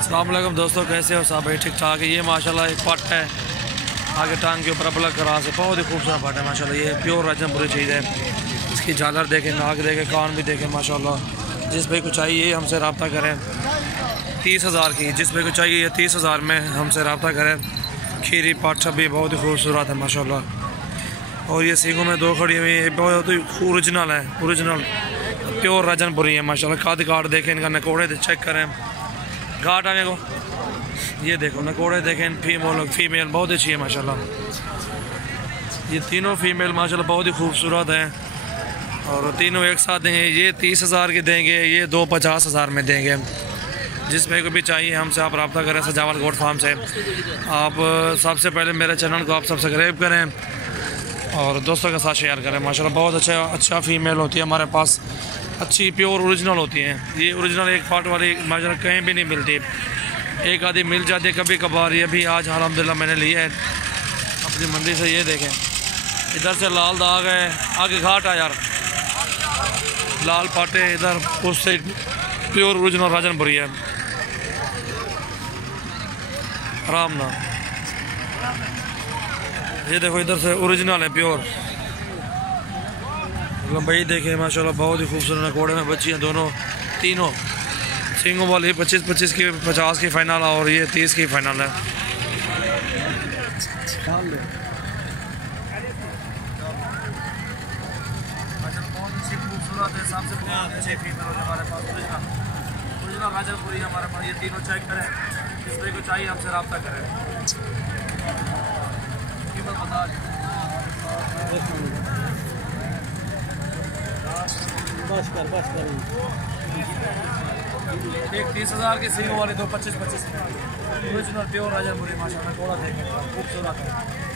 अस्सलाम वालेकुम दोस्तों, कैसे हो सब भाई? ठीक ठाक है। ये माशाल्लाह एक पट है, आगे टांग के ऊपर अपलग करा से बहुत ही खूबसूरत पट है माशाल्लाह। ये प्योर राजनपुरी चीज़ है। इसकी झालर देखें, नाक देखें, कान भी देखें माशाल्लाह। जिस भाई को चाहिए हमसे रब्ता करें। 30,000 की, जिस भाई को चाहिए 30,000 में हमसे रब्ता करें। खीरी पट भी बहुत ही खूबसूरत है माशाल्लाह। और ये सींगों में दो खड़ी हुई बहुत ही ओरिजिनल है, ओरिजिनल प्योर राजनपुरी है माशाल्लाह। कद काट देखें, इनका नकोड़े चेक करें, घाट आने को ये देखो, नकोड़े देखें। फीमेल बहुत अच्छी है माशाल्लाह। ये तीनों फीमेल माशाल्लाह बहुत ही खूबसूरत हैं और तीनों एक साथ देंगे। ये 30,000 के देंगे, ये 250,000 में देंगे। जिस भाई को भी चाहिए हमसे आप रब्ता करें सजावल गोट फार्म से। आप सबसे पहले मेरे चैनल को आप सब्सक्राइब करें और दोस्तों के साथ शेयर करें। माशाल्लाह बहुत अच्छा फीमेल होती है हमारे पास, अच्छी प्योर ओरिजिनल होती हैं। ये ओरिजिनल एक पार्ट वाली माशाल्लाह कहीं भी नहीं मिलती, एक आधी मिल जाती है कभी कभार। ये भी आज अल्हम्दुलिल्लाह मैंने लिया है अपनी मंडी से। ये देखें, इधर से लाल दाग है, आगे घाट है यार, लाल पाटे इधर, उस साइड प्योर ओरिजिनल राजनपुरी है। आराम ना, ये देखो इधर से ओरिजिनल है प्योर। लंबाई देखें माशाल्लाह बहुत ही खूबसूरत नकोड़े में बच्ची हैं दोनों तीनों। सिंगों वाली 25 की, 50 की फाइनल और ये 30 की फाइनल है। खूबसूरत है, सबसे अच्छे फीमेल हमारे पास ओरिजिनल राजनपुरी हमारे पास। ये तीनों चेक करें, जिस तरह को चाहिए हमसे रब्ता करें। बता बस कर एक 30,000 की सींगों वाली, दो 25 ओरिजिनल प्योर राजनपुरी माशाल्लाह। थोड़ा देखें खूबसूरत है।